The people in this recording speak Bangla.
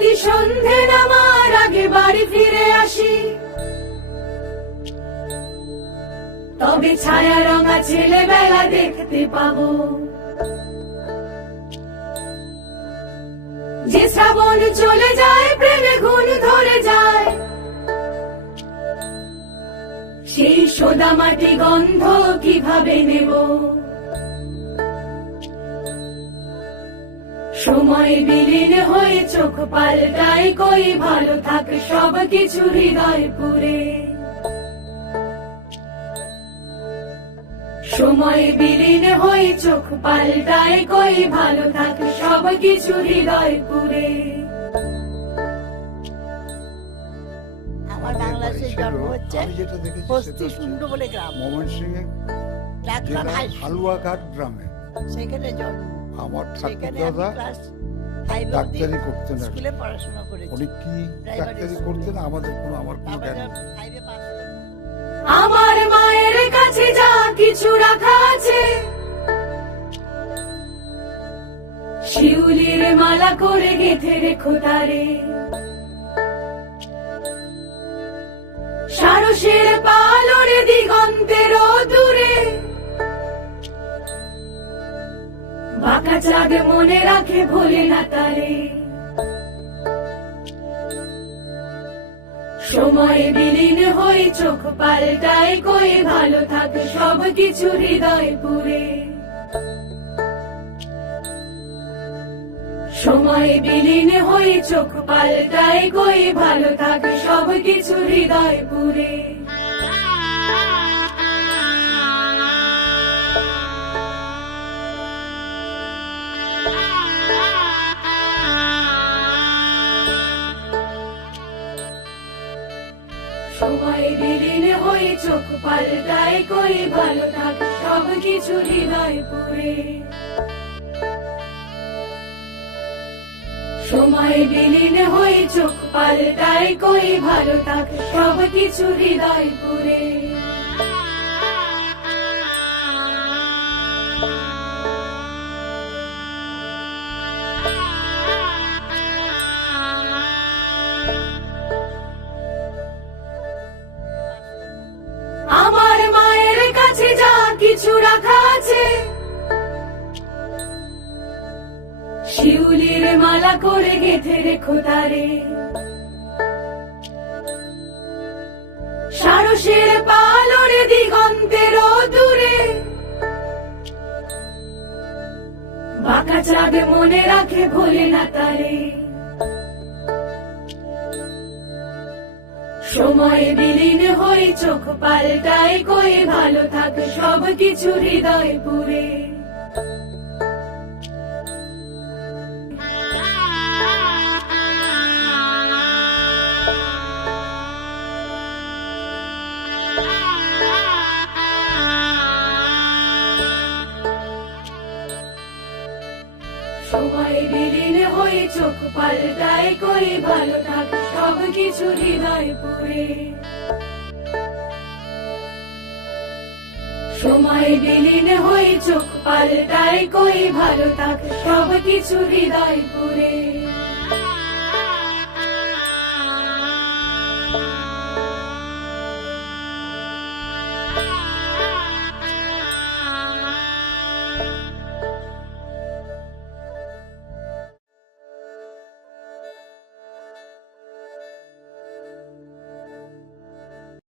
যদি সন্ধে নামার আগে বাড়ি ফিরে আসি, তবে ছায়া রঙা ছেলেবেলা দেখতে পাবো। যে শ্রাবণ চলে যায়, প্রেমে ঘুণ ধরে যায়, সেই সোদা মাটি গন্ধ কিভাবে নেব? সময় বিলীন হয়ে চোখ পাল্টায়, কই ভালো থাকে সবকিছু হৃদয় পুরে। সময় বিলীন হয়ে চোখ পাল্টায়, কই ভালো থাকে সবকিছু হৃদয় পুরে। আমার বাংলাদেশে জন্ম হচ্ছে বস্তি শুন্ড বলে গ্রাম, ময়মনসিংহে হালুয়াঘাট গ্রামে। সেখানে জন্ম। আমার সেখানে ঠাকুর দাদা ক্লাস 5 ডাক্তারি করতেন, স্কুলে পড়াশোনা করেছি। উনি কি ডাক্তারি করতেন আমার কোনো জ্ঞান নেই। 5 পাস। আমার মায়ের কাছে যা কিছু রাখা আছে, শিউলির মালা করে গেঁথে রেখো তারে। সারসের পালরে দিগন্তের দূরে, বাঁকা চাঁদ মনে রাখে ভোলে না তারে। সময় বিলীন হয়ে চোখ পাল্টায়, কই ভালো থাকে সবকিছু হৃদয় পুরে। সময় বিলীন হয়ে চোখ পাল্টায়, কই ভালো থাকে সবকিছু হৃদয় পুরে। সময় বিলীন হয়ে চোখ পাল্টায়, কই ভালো থাকে সবকিছু হৃদয় পুরে। সময় বিলীন হয়ে চোখ পাল্টায়, কই ভালো থাকে সবকিছু হৃদয় পুরে। আমার মায়ের কাছে যা কিছু রাখা আছে, শিউলির মালা করে গেঁথে রেখো তারে। সারসের পালরে দিগন্তের দূরে, বাঁকা চাঁদ মনে রাখে ভোলে না তারে। সময় বিলীন হয়ে চোখ পাল্টায়, কই ভালো থাকে সবকিছু হৃদয় পুরে। সময় বিলীন হয়ে চোখ পাল্টায়, কই ভালো থাকে সবকিছু হৃদয় পুরে। সময় বিলীন হয়ে চোখ পাল্টায়, কই ভালো থাকে সবকিছু হৃদয় পুরে।